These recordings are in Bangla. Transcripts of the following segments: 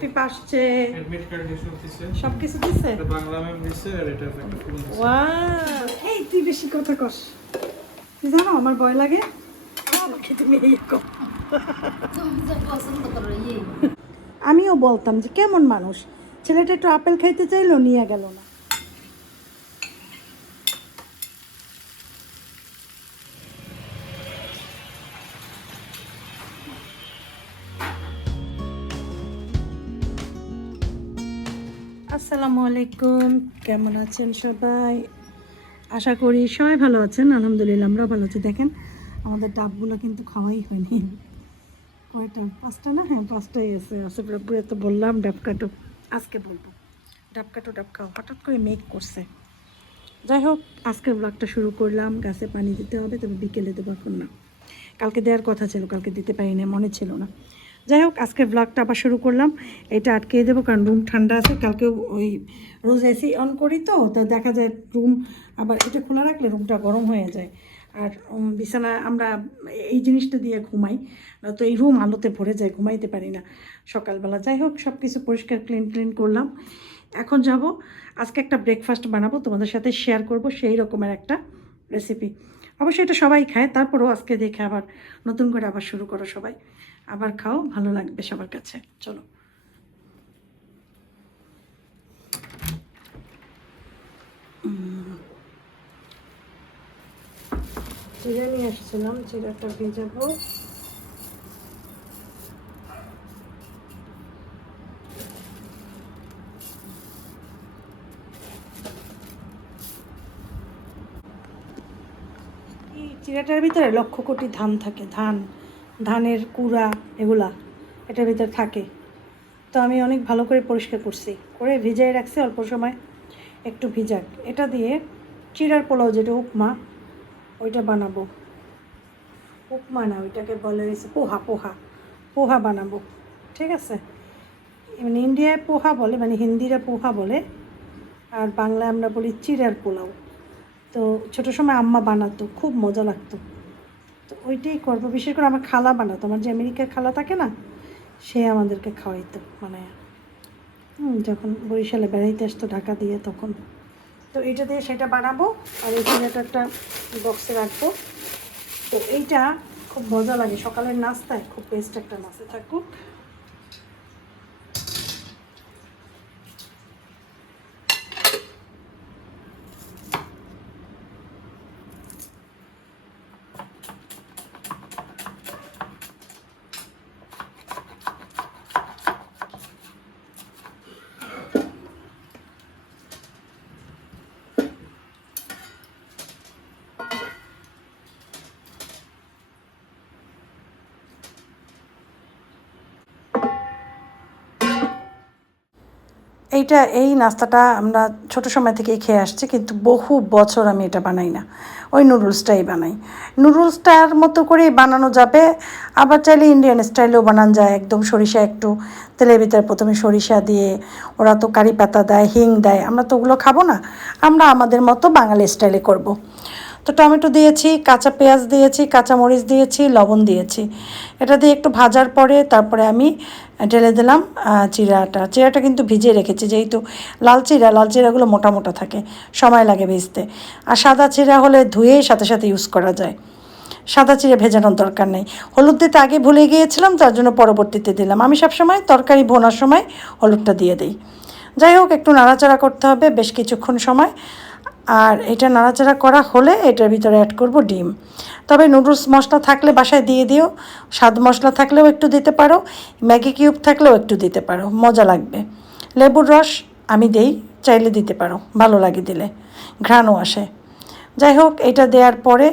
আফিফ আসছে, অ্যাডমিট কার্ড ইস্যু দিছে, সব কিছু দিছে। এটা বাংলা ম্যাম দিছে আর এটা একটা ফুল দিছে। ওয়াও, এই তুই বেশি কথা কস। তুই জানো আমার ভয় লাগে। আমাকে তুমি এই কর। আমিও বলতাম যে কেমন মানুষ, ছেলেটা একটু আপেল খাইতে চাইলো, নিয়ে গেল না। আসসালামু আলাইকুম, কেমন আছেন সবাই? আশা করি সবাই ভালো আছেন। আলহামদুলিল্লাহ আমরাও ভালো আছি। দেখেন আমাদের ডাবগুলো কিন্তু খাওয়াই হয়নি। কয়টা? 5টা না? হ্যাঁ 5টাই আছে। আসে পুরো তো বললাম ডাব কাটো, আজকে বলবো ডাব কাটো ডাব খাও, হঠাৎ করে মেঘ করছে। যাই হোক, আজকের ব্লগটা শুরু করলাম। গাছে পানি দিতে হবে, তবে বিকেলে দেবো, এখন না। কালকে দেওয়ার কথা ছিল, কালকে দিতে পারি না, মনে ছিল না। যাই হোক, আজকের ব্লগটা আবার শুরু করলাম। এটা আটকিয়ে দেবো কারণ রুম ঠান্ডা আছে। কালকে ওই রোজ এসি অন করি, তো দেখা যায় রুম আবার এটা খোলা রাখলে রুমটা গরম হয়ে যায়। আর বিছানা আমরা এই জিনিসটা দিয়ে ঘুমাই, তো এই রুম আলোতে ভরে যায়, ঘুমাইতে পারি না সকালবেলা। যাই হোক, সব কিছু পরিষ্কার ক্লিন করলাম। এখন যাব, আজকে একটা ব্রেকফাস্ট বানাবো, তোমাদের সাথে শেয়ার করব সেই রকমের একটা রেসিপি। অবশ্যই এটা সবাই খায়, তারপরেও আজকে দেখে আবার নতুন করে আবার শুরু করো সবাই, আবার খাও, ভালো লাগবে সবার কাছে। চলো। চিড়া নিয়ে আসছিলাম, চিড়াটা ভেজাবো। এই চিড়াটার ভিতরে লক্ষ কোটি ধান থাকে, ধানের কুড়া এগুলা এটার ভিতরে থাকে। তো আমি অনেক ভালো করে পরিষ্কার করছি, করে ভিজাই রাখছি অল্প সময়, একটু ভিজাক। এটা দিয়ে চিড়ার পোলাও, যেটা উপমা, ওইটা বানাবো। উপমা না, ওইটাকে বলে হয়েছে পোহা, পোহা বানাবো। ঠিক আছে, মানে ইন্ডিয়ায় পোহা বলে, মানে হিন্দিরা পোহা বলে, আর বাংলায় আমরা বলি চিড়ার পোলাও। তো ছোটো সময় আম্মা বানাতো, খুব মজা লাগতো। তো ওইটাই করবো। বিশেষ করে আমার খালা বানাতো, আমার যে আমেরিকার খালা থাকে না, সে আমাদেরকে খাওয়াইতো, মানে যখন বরিশালে বেড়াইতে আসতো ঢাকা দিয়ে, তখন। তো এইটা দিয়ে সেটা বানাবো, আর এই চিড়াটা একটা বক্সে রাখবো। তো এইটা খুব মজা লাগে সকালের নাস্তায়, খুব বেস্ট একটা নাস্তা। থাকুক। এই নাস্তাটা আমরা ছোট সময় থেকেই খেয়ে আসছি, কিন্তু বহু বছর আমি এটা বানাই না। ওই নুডলসটাই বানাই। নুডলসটার মতো করেই বানানো যাবে, আবার চাইলে ইন্ডিয়ান স্টাইলেও বানানো যায়। একদম সরিষা, একটু তেলের ভিতরে প্রথমে সরিষা দিয়ে, ওরা তো কারি পাতা দেয়, হিং দেয়, আমরা তো ওগুলো খাবো না, আমরা আমাদের মতো বাঙালি স্টাইলে করব। তো টমেটো দিয়েছি, কাঁচা পেঁয়াজ দিয়েছি, কাঁচামরিচ দিয়েছি, লবণ দিয়েছি। এটা দিয়ে একটু ভাজার পরে তারপরে আমি ঢেলে দিলাম চিড়াটা কিন্তু ভিজিয়ে রেখেছি, যেহেতু লাল চিড়াগুলো মোটা মোটা থাকে, সময় লাগে ভিজতে। আর সাদা চিড়া হলে ধুয়েই সাথে সাথে ইউজ করা যায়, সাদা চিড়ে ভেজানোর দরকার নেই। হলুদ দিতে আগে ভুলে গিয়েছিলাম, তার জন্য পরবর্তীতে দিলাম। আমি সবসময় তরকারি ভোনার সময় হলুদটা দিয়ে দিই। যাই হোক, একটু নাড়াচাড়া করতে হবে বেশ কিছুক্ষণ সময়। আর এটা নাড়াচাড়া করা হলে এটার ভিতরে অ্যাড করব ডিম। তবে নুডলস মশলা থাকলে বাসায় দিয়ে দিও, স্বাদ মশলা থাকলেও একটু দিতে পারো, ম্যাগি কিউব থাকলেও একটু দিতে পারো, মজা লাগবে। লেবুর রস আমি দেই, চাইলে দিতে পারো, ভালো লাগে দিলে, ঘ্রাণও আসে। যাই হোক, এটা দেওয়ার পরে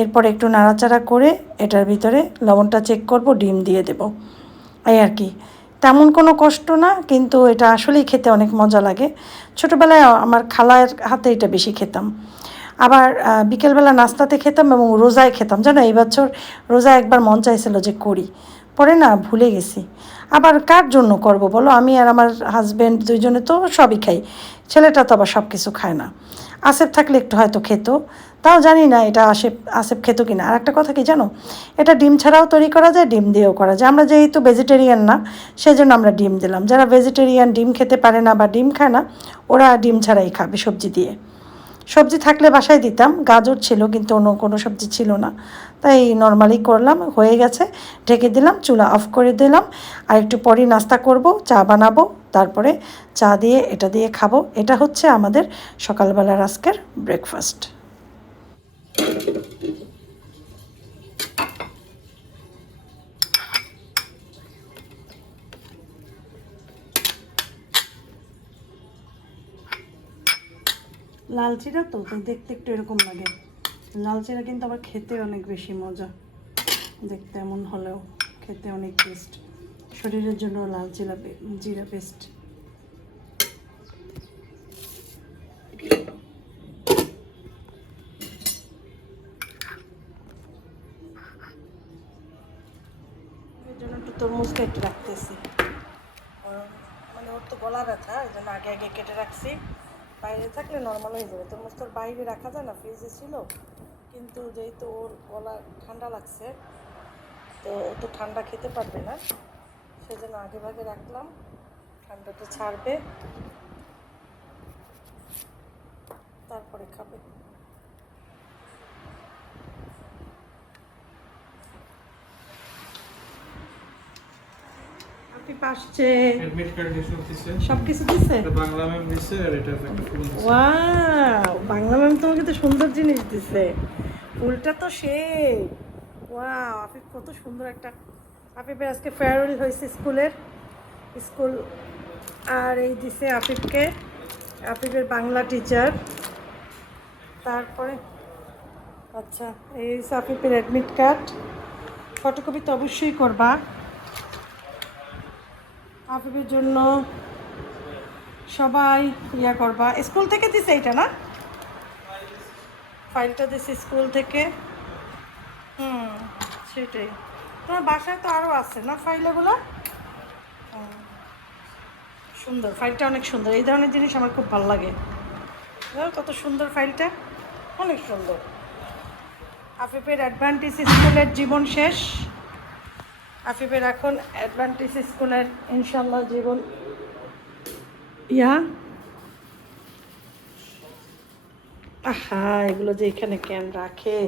এরপরে একটু নাড়াচাড়া করে এটার ভিতরে লবণটা চেক করব, ডিম দিয়ে দেব, এই আর কি। তেমন কোনো কষ্ট না, কিন্তু এটা আসলেই খেতে অনেক মজা লাগে। ছোটোবেলায় আমার খালার হাতে এটা বেশি খেতাম। আবার বিকেলবেলা নাস্তাতে খেতাম এবং রোজায় খেতাম। জানো, এই বছর রোজা একবার মন চাইছিল যে করি, পরে না ভুলে গেছি। আবার কার জন্য করব বলো, আমি আর আমার হাজব্যান্ড দুইজনে তো সবই খাই, ছেলেটা তো আবার সব কিছু খায় না। আসেফ থাকলে একটু হয়তো খেত, তাও জানি না এটা আসেফ খেত কিনা। আর একটা কথা কি জানো, এটা ডিম ছাড়াও তৈরি করা যায়, ডিম দিয়েও করা যায়। আমরা যেহেতু ভেজিটেরিয়ান না, সেজন্য আমরা ডিম দিলাম। যারা ভেজিটেরিয়ান, ডিম খেতে পারে না বা ডিম খায় না, ওরা ডিম ছাড়াই খাবে সবজি দিয়ে। সবজি থাকলে বাসায় দিতাম, গাজর ছিল কিন্তু অন্য কোনো সবজি ছিল না, তাই নর্মালি করলাম। হয়ে গেছে, ঢেকে দিলাম, চুলা অফ করে দিলাম। আর একটু পরেই নাস্তা করব, চা বানাবো, তারপরে চা দিয়ে এটা দিয়ে খাবো। এটা হচ্ছে আমাদের সকালবেলার আজকের ব্রেকফাস্ট। লাল চিরা তো তাই দেখতে একটু এরকম লাগে। লাল চিরা কিন্তু আবার খেতে অনেক বেশি মজা, দেখতে এমন হলেও খেতে অনেক টেস্ট। শরীরের জন্য লাল জিরা পেস্ট। এর জন্য একটু তরমুজটা একটু রাখতেছি, মানে ওর তো গলা ব্যথা, এই জন্য আগে আগে কেটে রাখছি। বাইরে থাকলে নর্মাল হয়ে যাবে। তরমুজ তো বাইরে রাখা যায় না, ফ্রিজে ছিল, কিন্তু যেহেতু ওর গলা ঠান্ডা লাগছে, তো ও তো ঠান্ডা খেতে পারবে না, সেজন্য আগে ভাগে রাখলাম। ঠান্ডাটা ছাড়বে, তারপরে খাবে। আপনি পাশছে অ্যাডমিট কার্ড ইস্যু দিছে, সব কিছু দিচ্ছে। এটা বাংলা ম্যাম দিছে আর এটা একটা ফুল দিছে। ওয়াও, বাংলা ম্যাম তোমাকে তো সুন্দর জিনিস দিছে, ফুলটা তো সেই। ওয়াও, আফিফ কত সুন্দর একটা। আফিফের আজকে ফেয়ারওয়েল হয়েছে স্কুল। আর এই দিছে আফিফকে, আফিফের বাংলা টিচার। তারপরে আচ্ছা, এই আফিফের অ্যাডমিট কার্ড, ফটোকপি তো অবশ্যই করবা আফিফের জন্য। সবাই ইয়া করবা। স্কুল থেকে দিছে এইটা না, ফাইলটা দিছে স্কুল থেকে। সেটাই। তোমার বাসায় তো আরও আছে না ফাইল এগুলো? সুন্দর, ফাইলটা অনেক সুন্দর। এই ধরনের জিনিস আমার খুব ভালো লাগে। কত সুন্দর ফাইলটা, অনেক সুন্দর। আফিফের অ্যাডভান্টেজ স্কুলের জীবন শেষ। আফিফের এখন অ্যাডভান্টেজ স্কুলের ইনশাল্লাহ জীবন ইয়া। আহা, এগুলো যে এখানে কেন রাখে,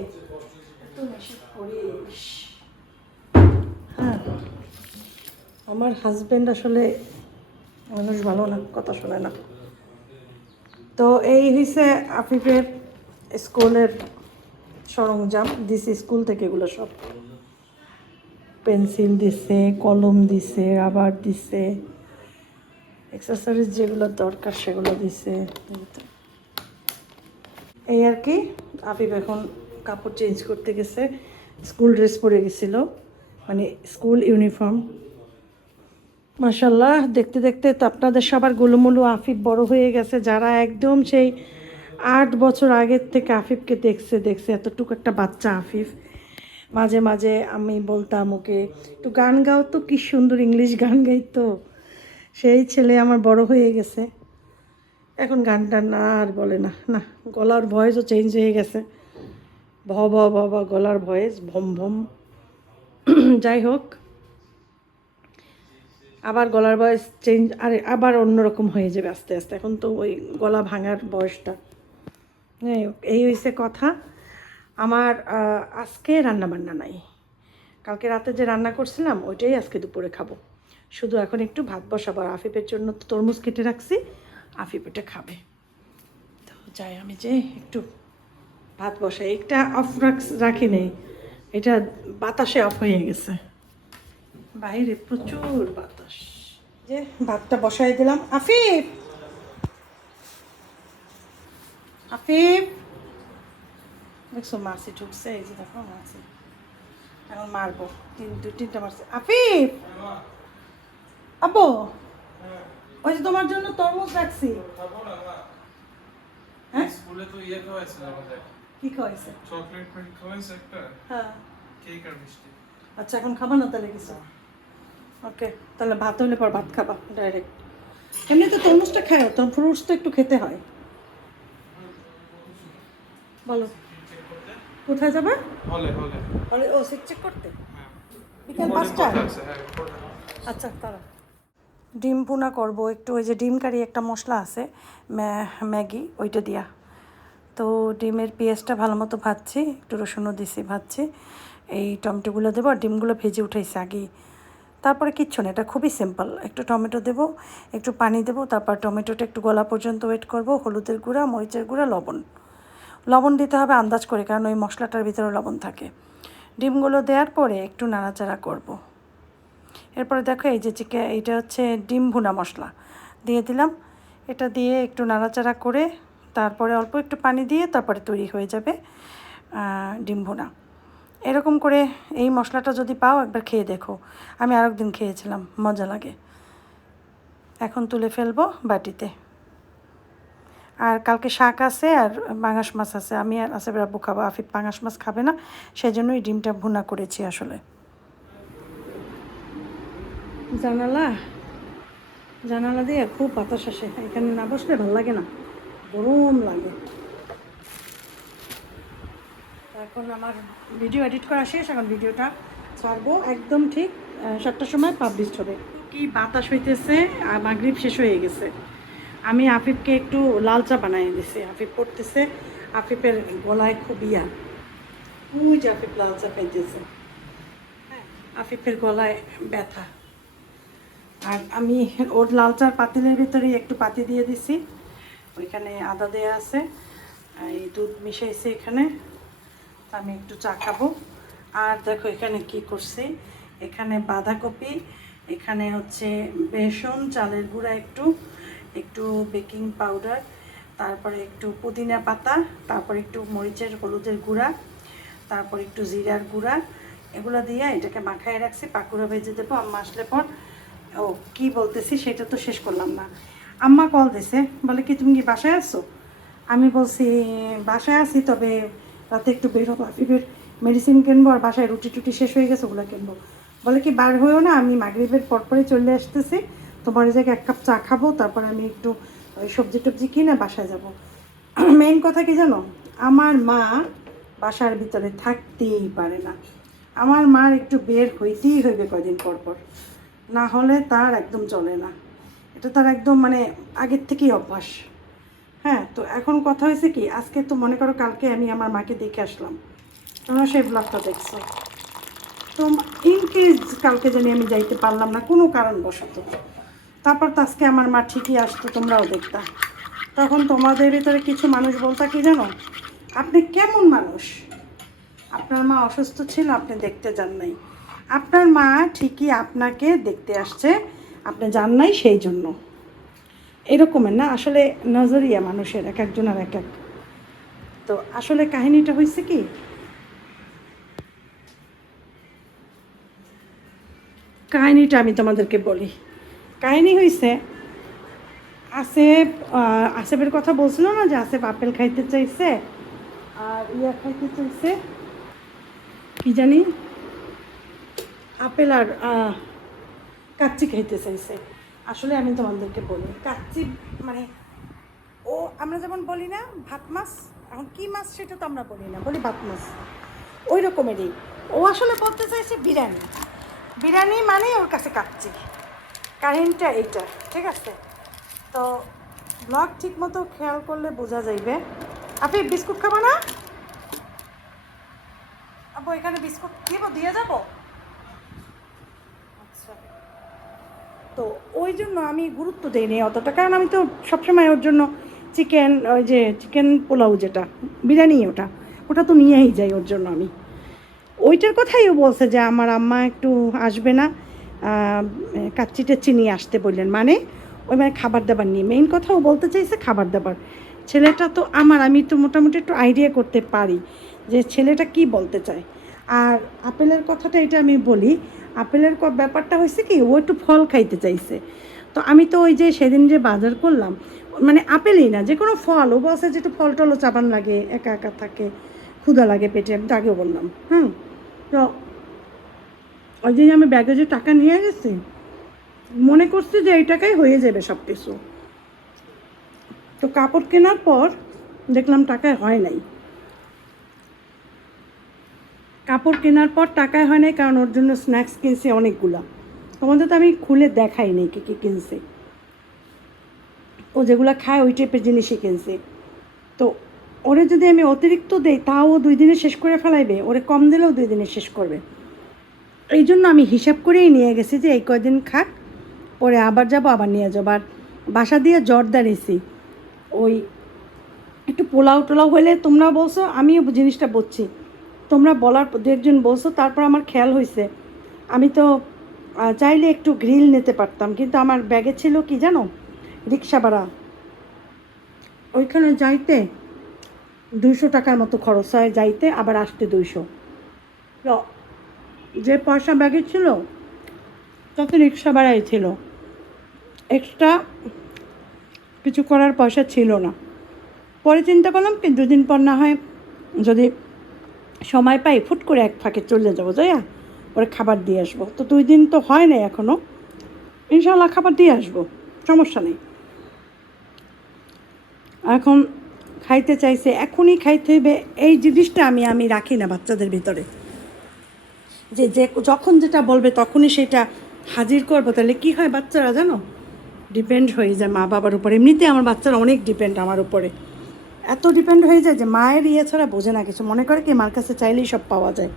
এত মেশিন করিস। হ্যাঁ, আমার হাজব্যান্ড আসলে মানুষ ভালো না, কথা শোনে না। তো এই হয়েছে আফিফের স্কুলের সরঞ্জাম দিছে স্কুল থেকে। এগুলো সব পেন্সিল দিছে, কলম দিছে, রাবার দিছে, এক্সারসাইজ যেগুলো দরকার সেগুলো দিছে। এই আর কি। আফিফ এখন কাপড় চেঞ্জ করতে গেছে, স্কুল ড্রেস পরে গেছিল, মানে স্কুল ইউনিফর্ম। মাশাল্লাহ, দেখতে দেখতে তো আপনাদের সবার গোলুমুলু আফিফ বড় হয়ে গেছে। যারা একদম সেই 8 বছর আগের থেকে আফিফকে দেখছে এতটুকু একটা বাচ্চা আফিফ। মাঝে মাঝে আমি বলতাম ওকে, একটু গান গাও তো, কি সুন্দর ইংলিশ গান গাইতো। সেই ছেলে আমার বড় হয়ে গেছে, এখন গানটা না আর বলে না। না, গলার ভয়েসও চেঞ্জ হয়ে গেছে, ভ ভ ভ ভ গলার ভয়েস, ভম ভম। যাই হোক, আবার গলার ভয়েস চেঞ্জ, আর আবার অন্যরকম হয়ে যাবে আস্তে আস্তে। এখন তো ওই গলা ভাঙার বয়সটা। এই হয়েছে কথা। আমার আজকে রান্না বান্না নাই। কালকে রাতে যে রান্না করছিলাম ওইটাই আজকে দুপুরে খাবো। শুধু এখন একটু ভাত বসাবো। আর আফিফের জন্য তো তরমুজ কেটে রাখছি, আফিফ এটা খাবে। তো যাই আমি যে একটু ভাত বসাই। একটা অফ রাখি নেই, এটা বাতাসে অফ হয়ে গেছে, বাইরে প্রচুর বাতাস। যে ভাতটা বসাই দিলাম। আফিফ, আফিফ, দেখছো মাছি ঢুকছে, এই যে দেখো মাছি, এখন মারবো। 2-3টা মারছে। আফিফ, আব্বু, ওই যে তোমার জন্য তরমুজ রাখছি। হ্যাঁ, স্কুলে তো ইয়ে খাওয়াইছিল আমাদের, কি খাওয়াইছে? চকলেট কেক খাওয়াইছে একটা, হ্যাঁ। কেক আর মিষ্টি। আচ্ছা, এখন খাবা না তাহলে কিছু? ওকে, তাহলে ভাত হলে পর ভাত খাবা ডাইরেক্ট। এমনিতে তরমুজটা খাও, তোর ফ্রুটস তো একটু খেতে হয়। বলো চেক করতে। কোথায় যাবে? হলে হলে বলে ও সিট চেক করতে হ্যাঁ বিকেল বোর্ডিং 5টায়? কথা আছে, হ্যাঁ বোর্ডিং। আচ্ছা তারা ডিম ভুনা করব একটু, ওই যে ডিম কারি একটা মশলা আছে ম্যাগি, ওইটা দিয়া। তো ডিমের পেঁয়াজটা ভালো মতো ভাজছি, একটু রসুনও দিছি, ভাজছি। এই টমেটোগুলো দেবো আর ডিমগুলো ভেজে উঠাইছি আগেই। তারপরে কিচ্ছু না, এটা খুবই সিম্পল। একটু টমেটো দেবো, একটু পানি দেবো, তারপর টমেটোটা একটু গলা পর্যন্ত ওয়েট করব। হলুদের গুঁড়া, মরিচের গুঁড়া, লবণ দিতে হবে আন্দাজ করে, কারণ ওই মশলাটার ভিতরে লবণ থাকে। ডিমগুলো দেওয়ার পরে একটু নাড়াচাড়া করব। এরপরে দেখো এই যে এইটা হচ্ছে ডিম ভুনা মশলা দিয়ে দিলাম। এটা দিয়ে একটু নাড়াচাড়া করে তারপরে অল্প একটু পানি দিয়ে তারপরে তৈরি হয়ে যাবে ডিম ভুনা। এরকম করে এই মশলাটা যদি পাও একবার খেয়ে দেখো। আমি আরেকদিন খেয়েছিলাম, মজা লাগে। এখন তুলে ফেলবো বাটিতে। আর কালকে শাক আছে আর পাঙাশ মাছ আছে, আমি আর আসিফের আব্বু খাবো। আফিফ পাঙাশ মাছ খাবে না, সেই জন্যই ডিমটা ভুনা করেছি আসলে। জানালা দিয়ে খুব বাতাস আসে, এখানে না বসলে ভালো লাগে না, গরম লাগে। এখন আমার ভিডিও এডিট করা শেষ, এখন ভিডিওটা ছাড়বো একদম ঠিক 7টার সময় পাবলিশ হবে। কি বাতাস হইতেছে আর মাগরিব শেষ হয়ে গেছে। আমি আফিফকে একটু লাল চা বানিয়ে দিছি, আফিফ পড়তেছে। আফিফের গলায় খুব ওই যে আফিফ লাল চা খাইতেছে। হ্যাঁ, আফিফের গলায় ব্যথা। আর আমি ওর লাল চার পাতিলের ভিতরে একটু পাতি দিয়ে দিছি, ওইখানে আদা দেওয়া আছে, এই দুধ মিশাইছে এখানে। আমি একটু চা খাবো। আর দেখো এখানে কি করছি, এখানে বাঁধাকপি, এখানে হচ্ছে বেসন, চালের গুঁড়া একটু, একটু বেকিং পাউডার, তারপরে একটু পুদিনা পাতা, তারপরে একটু মরিচের হলুদের গুঁড়া, তারপর একটু জিরার গুঁড়া, এগুলো দিয়ে এটাকে মাখায় রাখছি। পাকুড়া ভেজে দেবো আম্মা আসলে পর। ও কি বলতেছি সেটা তো শেষ করলাম না। আম্মা কল দিছে, বলে কি তুমি কি বাসায় আছো? আমি বলছি বাসায় আছি, তবে রাতে একটু বেরোবো, আফিফের মেডিসিন কিনবো আর বাসায় রুটি টুটি শেষ হয়ে গেছে, ওগুলো কিনবো। বলে কি বার হয়েও না, আমি মাগরিবের পরপরই চলে আসতেছি, তোমার জায়গায় 1 কাপ চা খাবো, তারপর আমি একটু ওই সবজি টবজি কিনে বাসায় যাব। মেইন কথা কি জানো, আমার মা বাসার ভিতরে থাকতেই পারে না। আমার মার একটু বের হইতেই হইবে কয়দিন পর পর, না হলে তার একদম চলে না। এটা তার একদম মানে আগের থেকেই অভ্যাস। হ্যাঁ, তো এখন কথা হয়েছে কি, আজকে তো মনে করো কালকে আমি আমার মাকে দেখে আসলাম, তোমরা সেই ব্লগটা দেখছো। তো ইনকেস কালকে জানি আমি যাইতে পারলাম না কোনো কারণবশত, তারপর তো আজকে আমার মা ঠিকই আসতো, তোমরাও দেখতা। তখন তোমাদের ভিতরে কিছু মানুষ বলতা কি জানো, আপনি কেমন মানুষ, আপনার মা অসুস্থ ছিল, আপনি দেখতে যান নাই। আপনার মা ঠিকই আপনাকে দেখতে আসছে, আপনি যান নাই সেই জন্য। এরকমের না আসলে নজরিয়া মানুষের, এক একজনের এক এক। তো আসলে কাহিনীটা হয়েছে কি, কাহিনীটা আমি তোমাদেরকে বলি। কাহিনী হয়েছে, আসেফের কথা বলছিল না যে আসেফ আপেল খাইতে চাইছে আর খাইতে চাইছে, কি জানি আপেল আর কাচ্চি খাইতে চাইছে। আসলে আমি তোমাদেরকে বলি, কাচ্চি মানে ও আমরা যেমন বলি না ভাত মাছ, এখন কি মাছ সেটা তো আমরা বলি না, বলি ভাত মাছ, ওই রকমেরই। ও আসলে বলতে চাইছে বিরিয়ানি, বিরিয়ানি মানে ওর কাছে কাচ্চি। কাহিনীটা এইটা, ঠিক আছে? তো ব্লগ ঠিক মতো খেয়াল করলে বোঝা যাইবে। আপনি বিস্কুট খাবো না আপু? এখানে বিস্কুট দিয়ে যাবো। আচ্ছা, তো ওই জন্য আমি গুরুত্ব দিইনি অতটা, কারণ আমি তো সবসময় ওর জন্য চিকেন, ওই যে চিকেন পোলাও যেটা বিরিয়ানি, ওটা ওটা তো নিয়েই যাই ওর জন্য। আমি ওইটার কথাই ও বলছে যে আমার আম্মা একটু আসবে না, কাচ্চি টাচ্চি নিয়ে আসতে বললেন, মানে ওই মানে খাবার দাবার নিয়ে। মেইন কথা ও বলতে চাইছে খাবার দাবার। ছেলেটা তো আমার, আমি তো মোটামুটি একটু আইডিয়া করতে পারি যে ছেলেটা কি বলতে চায়। আর আপেলের কথাটা এটা আমি বলি, আপেলের ব্যাপারটা হয়েছে কি, ও একটু ফল খাইতে চাইছে। তো আমি তো ওই যে সেদিন যে বাজার করলাম, মানে আপেলই না যে কোনো ফল, ও বলছে যে একটু ফল টলও চাবান লাগে, একা একা থাকে, ক্ষুধা লাগে পেটে, আমি তো আগেও বললাম। তো ওই দিন আমি ব্যাগে যে টাকা নিয়ে গেছি, মনে করছি যে এই টাকাই হয়ে যাবে সব কিছু। তো কাপড় কেনার পর দেখলাম টাকায় হয় নাই। কাপড় কেনার পর টাকায় হয় নাই, কারণ ওর জন্য স্ন্যাক্স কিনছে অনেকগুলা। তোমাদের তো আমি খুলে দেখাই নেই কী কী কিনছে। ও যেগুলো খায় ওই টাইপের জিনিসই কিনছে। তো ওরে যদি আমি অতিরিক্ত দেই তাও ও 2 দিনে শেষ করে ফেলাইবে, ওরে কম দিলেও 2 দিনে শেষ করবে। এই জন্য আমি হিসাব করেই নিয়ে গেছি যে এই কয়দিন খাক, পরে আবার যাব, আবার নিয়ে যাবো। আর বাসা দিয়ে জর্দা নিছি, ওই একটু পোলাও টোলাও হলে তোমরা বলছো, আমিও জিনিসটা বুঝছি, তোমরা বলার 2-1জন বলছো, তারপর আমার খেয়াল হয়েছে আমি তো চাইলে একটু গ্রিল নিতে পারতাম, কিন্তু আমার ব্যাগে ছিল কি জানো, রিক্সা ভাড়া। ওইখানে যাইতে 200 টাকার মতো খরচ হয়, যাইতে আবার আসতে 200। তো যে পয়সা ব্যাগে ছিল তাতে রিক্সা ভাড়াই ছিল, এক্সট্রা কিছু করার পয়সা ছিল না। পরে চিন্তা করলাম কি 2 দিন পর না হয় যদি সময় পাই ফুট করে এক ফাঁকে চলে যাবো, যাইয়া ওরে খাবার দিয়ে আসবো। তো 2 দিন তো হয় নাই এখনও, ইনশাল্লাহ খাবার দিয়ে আসবো, সমস্যা নেই। এখন খাইতে চাইছে, এখনই খাইতে হইবে, এই জিনিসটা আমি রাখি না বাচ্চাদের ভিতরে, যে যে যখন যেটা বলবে তখনই সেটা হাজির করবো। তাহলে কী হয়, বাচ্চারা জানো ডিপেন্ড হয়ে যায় মা বাবার উপরে। এমনিতে আমার বাচ্চারা অনেক ডিপেন্ড আমার উপরে, এত ডিপেন্ড হয়ে যায় যে মায়ের ইয়ে ছাড়া বোঝে না কিছু, মনে করে কি মার কাছে চাইলেই সব পাওয়া যায়।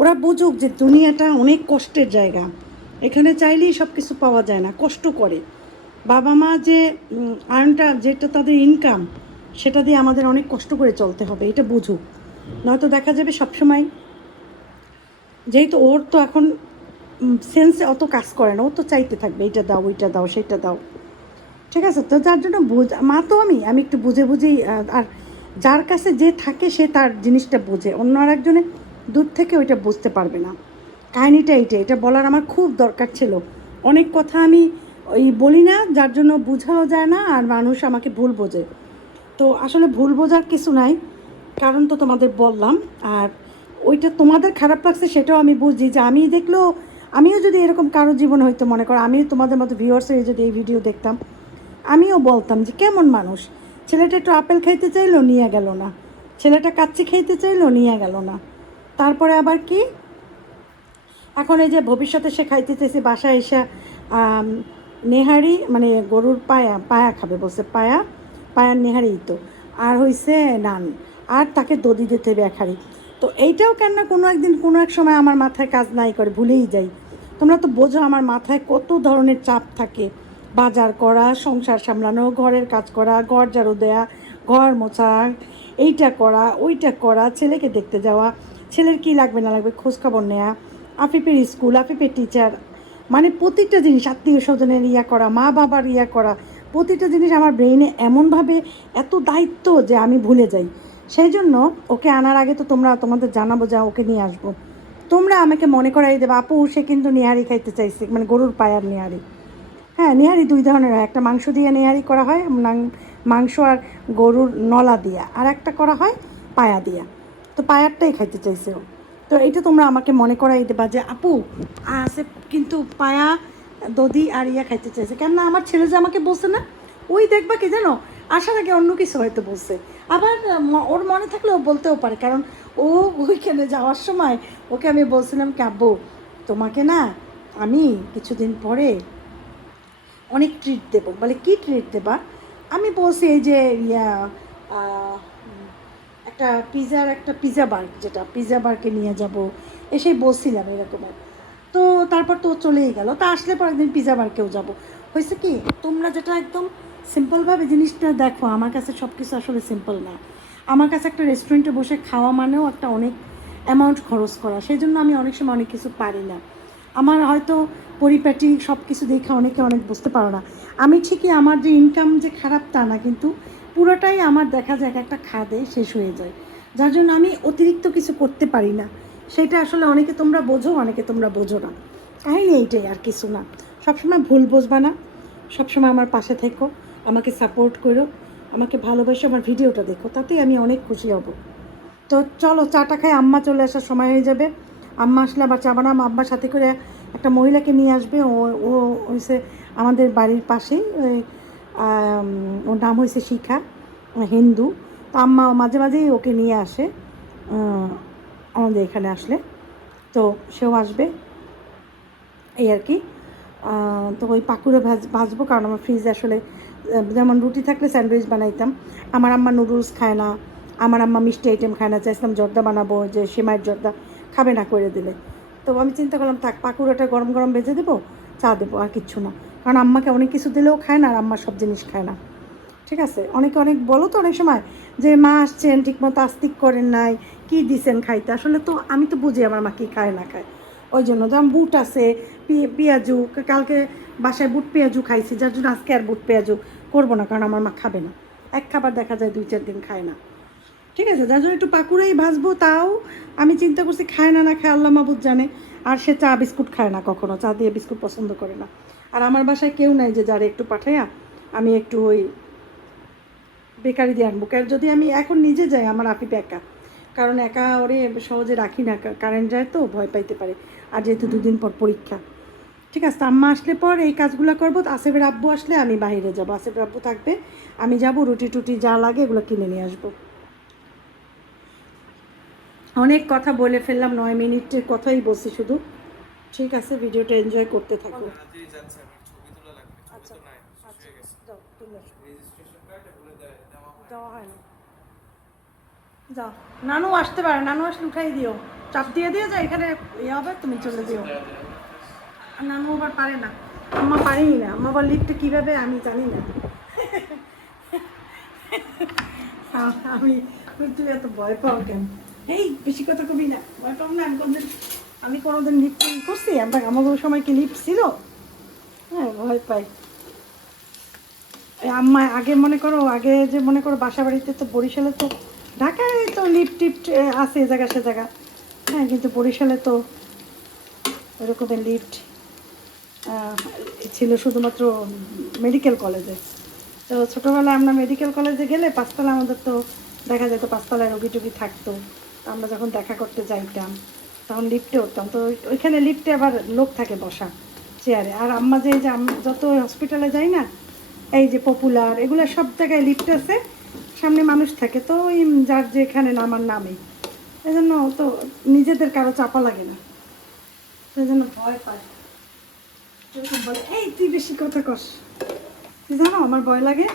ওরা বুঝুক যে দুনিয়াটা অনেক কষ্টের জায়গা, এখানে চাইলেই সব কিছু পাওয়া যায় না, কষ্ট করে। বাবা মা যে আর্নটা, যেটা তাদের ইনকাম, সেটা দিয়ে আমাদের অনেক কষ্ট করে চলতে হবে, এটা বুঝুক। নয়তো দেখা যাবে সবসময়, যেহেতু ওর তো এখন সেন্সে অত কাজ করে না, ও তো চাইতে থাকবে এইটা দাও, ওইটা দাও, সেটা দাও, ঠিক আছে। তো যার জন্য মা তো আমি একটু বুঝে বুঝেই, আর যার কাছে যে থাকে সে তার জিনিসটা বোঝে, অন্য আর একজনে দূর থেকে ওইটা বুঝতে পারবে না। কাহিনিটা এটা বলার আমার খুব দরকার ছিল। অনেক কথা আমি ওই বলি না, যার জন্য বোঝাও যায় না, আর মানুষ আমাকে ভুল বোঝে। তো আসলে ভুল বোঝার কিছু নাই, কারণ তো তোমাদের বললাম। আর ওইটা তোমাদের খারাপ লাগছে সেটাও আমি বুঝি, যে আমি দেখলেও, আমিও যদি এরকম কারো জীবন হয়তো, মনে করো আমিও তোমাদের মতো ভিউয়ার্সের যদি এই ভিডিও দেখতাম, আমিও বলতাম যে কেমন মানুষ, ছেলেটা একটু আপেল খাইতে চাইলো নিয়ে গেল না, ছেলেটা কাচ্চি খাইতে চাইলো নিয়ে গেল না। তারপরে আবার কি, এখন এই যে ভবিষ্যতে সে খাইতে চাইছে, বাসায় এসে নেহারি, মানে গরুর পায়া খাবে বলছে, পায়ার নেহারি তো, আর হইছে নান, আর তাকে দধি দিতে হবে 1 হাঁড়ি। তো এইটাও কেন না কোনো একদিন কোনো এক সময় আমার মাথায় কাজ নাই করে, ভুলেই যাই। তোমরা তো বোঝো আমার মাথায় কত ধরনের চাপ থাকে, বাজার করা, সংসার সামলানো, ঘরের কাজ করা, ঘর ঝাড়ু দেয়া, ঘর মোছা, এইটা করা ওইটা করা, ছেলেকে দেখতে যাওয়া, ছেলের কী লাগবে না লাগবে খোঁজখবর নেওয়া, আফিফের স্কুল, আফিফের টিচার, মানে প্রতিটা জিনিস, আত্মীয় স্বজনের ইয়া করা, মা বাবার ইয়া করা, প্রতিটা জিনিস আমার ব্রেইনে এমনভাবে এত দায়িত্ব যে আমি ভুলে যাই। সেই জন্য ওকে আনার আগে তো তোমাদের জানাবো যে ওকে নিয়ে আসবো, তোমরা আমাকে মনে করাই দেবে, আপু সে কিন্তু নেহারি খাইতে চাইছে, মানে গরুর পায়ার নেহারি। হ্যাঁ, নেহারি 2 ধরনের হয়, একটা মাংস দিয়ে নেহারি করা হয়, মাংস আর গরুর নলা দিয়া, আর একটা করা হয় পায়া দিয়া। তো পায়ারটাই খাইতে চাইছে ও। তো এইটা তোমরা আমাকে মনে করাই দেবা যে আপু সে কিন্তু পায়া, দধি আর ইয়া খাইতে চাইছে। কেননা আমার ছেলে যে আমাকে বলছে না, ওই দেখবা কি জানো, আসার আগে অন্য কিছু হয়তো বলছে, আবার ওর মনে থাকলে ও বলতেও পারে, কারণ ও ওইখানে যাওয়ার সময় ওকে আমি বলছিলাম কি আব্বু তোমাকে না আমি কিছুদিন পরে অনেক ট্রিট দেবো। বলে কী ট্রিট দেবা? আমি বলছি এই যে একটা পিজা বার, যেটা পিজা বারকে নিয়ে যাব, এসেই বলছিলাম এরকমের। তো তারপর তো চলেই গেল, তা আসলে পর একদিন পিজা বারকেও যাব। হয়েছে কি, তোমরা যেটা একদম সিম্পলভাবে জিনিসটা দেখো, আমার কাছে সব কিছু আসলে সিম্পল না। আমার কাছে একটা রেস্টুরেন্টে বসে খাওয়া মানেও একটা অনেক অ্যামাউন্ট খরচ করা, সেই জন্য আমি অনেক সময় অনেক কিছু পারি না। আমার হয়তো পরিপাটি সব কিছু দেখে অনেকে অনেক বুঝতে পারো না। আমি ঠিকই আমার যে ইনকাম যে খারাপ তা না, কিন্তু পুরোটাই আমার দেখা যায় একটা খাদে শেষ হয়ে যায়, যার জন্য আমি অতিরিক্ত কিছু করতে পারি না। সেটা আসলে অনেকে তোমরা বোঝো, অনেকে তোমরা বোঝো না, কাহিনি এইটাই, আর কিছু না। সবসময় ভুল বুঝবা না, সবসময় আমার পাশে থেকো, আমাকে সাপোর্ট করো, আমাকে ভালোবাসো, আমার ভিডিওটা দেখো, তাতেই আমি অনেক খুশি হব। তো চলো চাটা খাই, আম্মা চলে আসার সময় হয়ে যাবে। আম্মা আসলে আবার চা বানাম, আব্বার সাথে করে একটা মহিলাকে নিয়ে আসবে, ও হয়েছে আমাদের বাড়ির পাশেই, ওর নাম হয়েছে শিখা, হিন্দু। তো আম্মা মাঝে মাঝেই ওকে নিয়ে আসে, আমাদের এখানে আসলে, তো সেও আসবে এই আর কি। তো ওই পাকুড়ে ভাজবো, কারণ আমার ফ্রিজে আসলে যেমন রুটি থাকলে স্যান্ডউইচ বানাইতাম। আমার আম্মা নুডলস খায় না, আমার আম্মা মিষ্টি আইটেম খায় না, চাইছিলাম জর্দা বানাবো, যে সেমাইয়ের জর্দা খাবে না করে দিলে। তো আমি চিন্তা করলাম থাক, পাকুড়াটা গরম গরম ভেজে দেবো, চা দেবো, আর কিচ্ছু না। কারণ আম্মাকে অনেক কিছু দিলেও খায় না, আর আম্মা সব জিনিস খায় না। ঠিক আছে, অনেকে অনেক বলো তো অনেক সময় যে মা আসছেন ঠিকমতো আস্তিক করেন নাই, কী দিছেন খাইতে। আসলে তো আমি তো বুঝি আমার মা কী খায় না খায়। ওই জন্য যেমন বুট আছে, পেঁয়াজু, কালকে বাসায় বুট পেঁয়াজু খাইছি, যার জন্য আজকে আর বুট পেঁয়াজু করবো না, কারণ আমার মা খাবে না। এক খাবার দেখা যায় 2-4 দিন খায় না। ঠিক আছে, যার জন্য একটু পাকুড়াই ভাজবো। তাও আমি চিন্তা করছি খায় না খায় আল্লাহ মাহবুদ জানে। আর সে চা বিস্কুট খায় না কখনো, চা দিয়ে বিস্কুট পছন্দ করে না। আর আমার বাসায় কেউ নাই যে যারা একটু পাঠাইয়া আমি একটু ওই বেকারি দিয়ে আনবো। কারণ যদি আমি এখন নিজে যাই, আমার আপিপ একা, কারণ একা ওরে সহজে রাখি না, কারেন্ট যায় তো ভয় পাইতে পারে। আর যেহেতু 2 দিন পর পরীক্ষা। ঠিক আছে, আম্মা আসলে পর এই কাজগুলো করবো। আসেফের আব্বু আসলে আমি বাইরে যাবো, আসেফের আব্বু থাকবে, আমি যাব রুটি টুটি যা লাগে এগুলো কিনে নিয়ে আসবো। অনেক কথা বলে ফেললাম, 9 মিনিটের কথাই বলছি শুধু। ঠিক আছে, ভিডিওটা এনজয় করতে থাকো। রাতেই যাচ্ছে, আমার ছবি তোলা লাগবে। ছবি আচ্ছা তো নাই, শেষ আচ্ছা, হয়ে গেছে। যাও তুমি আসো। রেজিস্ট্রেশন কার্ড এগুলো দেওয়া হয়। যাওয়া হয় না, যাও। নানু আসতে পারে, নানু আসলে উঠাই দিও, চাপ দিয়ে দিও যে এখানে ইয়ে হবে, তুমি চলে দিও। আর নানু আবার পারে না, আম্মা পারেই না, আম্মা আবার লিফটে কীভাবে আমি জানি না। আমি তুই এত ভয় পাও কেন? এই বেশি কথা কবি না, ভয় পাও না। আমি কোনোদিন লিফট করছি? আমাদের সময় কি লিফট ছিল? হ্যাঁ, ভয় পাই। আম্মা আগে মনে করো, আগে যে মনে করো বাসা বাড়িতে তো বরিশালে তো, ঢাকায় তো লিফট টিফট আছে এ জায়গা সে জায়গা, হ্যাঁ, কিন্তু বরিশালে তো এরকমের লিফট ছিল শুধুমাত্র মেডিকেল কলেজে। তো ছোটোবেলায় আমরা মেডিকেল কলেজে গেলে পাঁচতলা, আমাদের তো দেখা যেত পাঁচতলায় রোগী টুগী থাকতো। তো আমরা যখন দেখা করতে যাইতাম তখন লিফটে উঠতাম, তো ওইখানে লিফটে আবার লোক থাকে বসা চেয়ারে। আর আম্মা যে যত হসপিটালে যাই না, এই যে পপুলার এগুলো সব জায়গায় লিফট আছে, সামনে মানুষ থাকে, তো ওই যার যেখানে নামার নামে, এই জন্য তো নিজেদের কারো চাপা লাগে না, সেই জন্য ভয় পায়। যেরকম বলে, এই তুই বেশি কথা কস, তুই জানো আমার ভয় লাগে।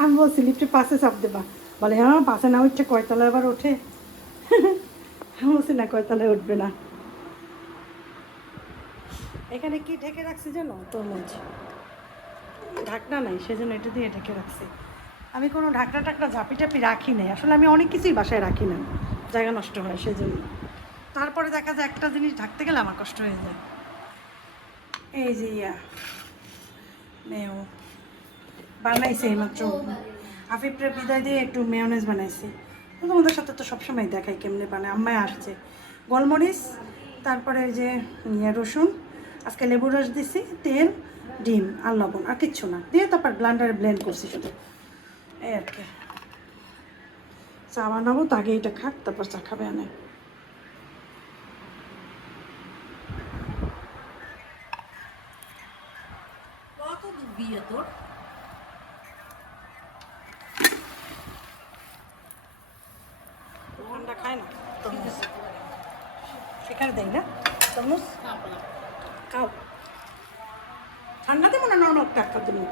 আমি বলছি লিফটে পাশে চাপ দেবা, বলে হ্যাঁ পাশে না উঠছে, কয়তলায় আবার ওঠে। আমি বলছি না, কয়তলায় উঠবে না। এখানে কি ঢেকে রাখছি জানো? তরমুজ, ঢাকনা নাই, সেজন্য এটা দিয়ে ঢেকে রাখছি। আমি কোনো ঢাকনা টাকনা ঝাঁপি টাপি রাখি নাই, আসলে আমি অনেক কিছুই বাসায় রাখি না, জায়গা নষ্ট হয় সেজন্য। তারপরে দেখা যায় একটা জিনিস ঢাকতে গেলে আমার কষ্ট হয়ে যায়। এই যে মেয় বানাইছে এইমাত্র, আফিফের বিদায় দিয়ে একটু মেয়নেজ বানাইছি। তোমাদের সাথে তো সবসময় দেখাই কেমনে বানায়। আম্মায় আসছে, গোলমরিচ, তারপরে যে রসুন, আজকে লেবুর রস দিছি, তেল, ডিম আর লবণ, আর কিচ্ছু না দিয়ে তারপর ব্লেন্ডারে ব্লেন্ড করছি শুধু, এই আর কি। চা বানাবো তো, আগে এটা খাক, তারপর চা খাবে আনে। কত দূর বিয়ে তোর? ঠান্ডা খায় না তরমুজ, সেখানে দেয় না তরমুজ, খাও। ঠান্ডা দেবো না নর্মাল টাকা দেবো?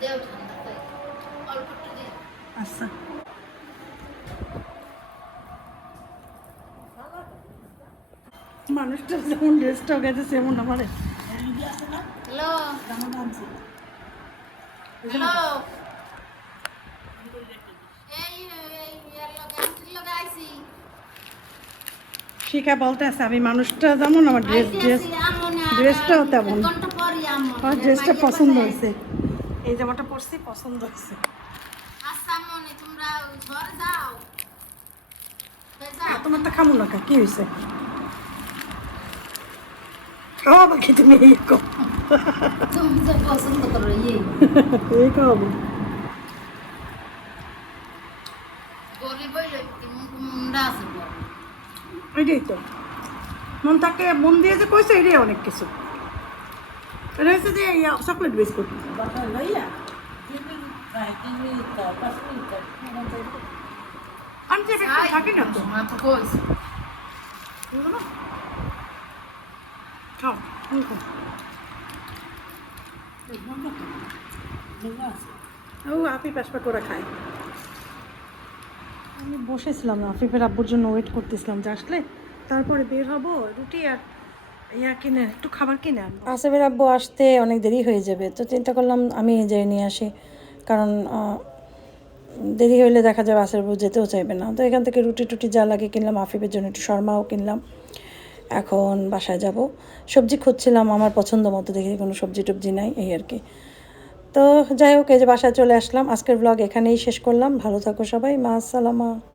দেও ঠান্ডা তাই অল্প একটু দে। আচ্ছা, মানুষটা যেমন ড্রেসটা গেছে সেমন আমারে হ্যালো হ্যালো, এই লাগাইছি শিখা বলতে আছে আমি মানুষটা যেমন, আমার ড্রেসটাও তেমন। ঘন্টা পরই আম্মু আমার ড্রেসটা পছন্দ হয়েছে, এই জামাটা পরছি পছন্দ হয়েছে। আচ্ছা মনে তোমরা ঘরে যাও, যাও তোমার তো খামু না, কি হয়েছে? খাওয়া বাকি তুমি এই তুমি যে পছন্দ করো এই খাওয়াবো। গরিব হইলে মুন্ডা আছে বড়। এটাই তো মন তাকে মন দিয়ে যে কইছে, এটাই অনেক কিছু। এটা হচ্ছে যে চকলেট বিস্কুট। আনতে থাকি না তো মা তো কইছে বুঝলো না খাও তুমি খাও ও আফিফ আসবে করে খায় আমি বসেছিলাম আফিফের আব্বুর জন্য ওয়েট করতেছিলাম যে আসলে তারপরে বের হব রুটি আর ইয়া কিনে একটু খাবার কিনে আনবো আসিফের আব্বু আসতে অনেক দেরি হয়ে যাবে তো চিন্তা করলাম আমি যাই নিয়ে আসি কারণ দেরি হইলে দেখা যাবে আসিফের আব্বু যেতেও চাইবে না তো এখান থেকে রুটি টুটি যা লাগে কিনলাম আফিফের জন্য একটু শর্মাও কিনলাম এখন বাসায় যাব সবজি খুঁজছিলাম আমার পছন্দ মতো দেখি কোনো সবজি টবজি নাই এই আর কি তো যাই হোক এই যে বাসায় চলে আসলাম আজকের ব্লগ এখানেই শেষ করলাম ভালো থাকো সবাই মা আসসালামা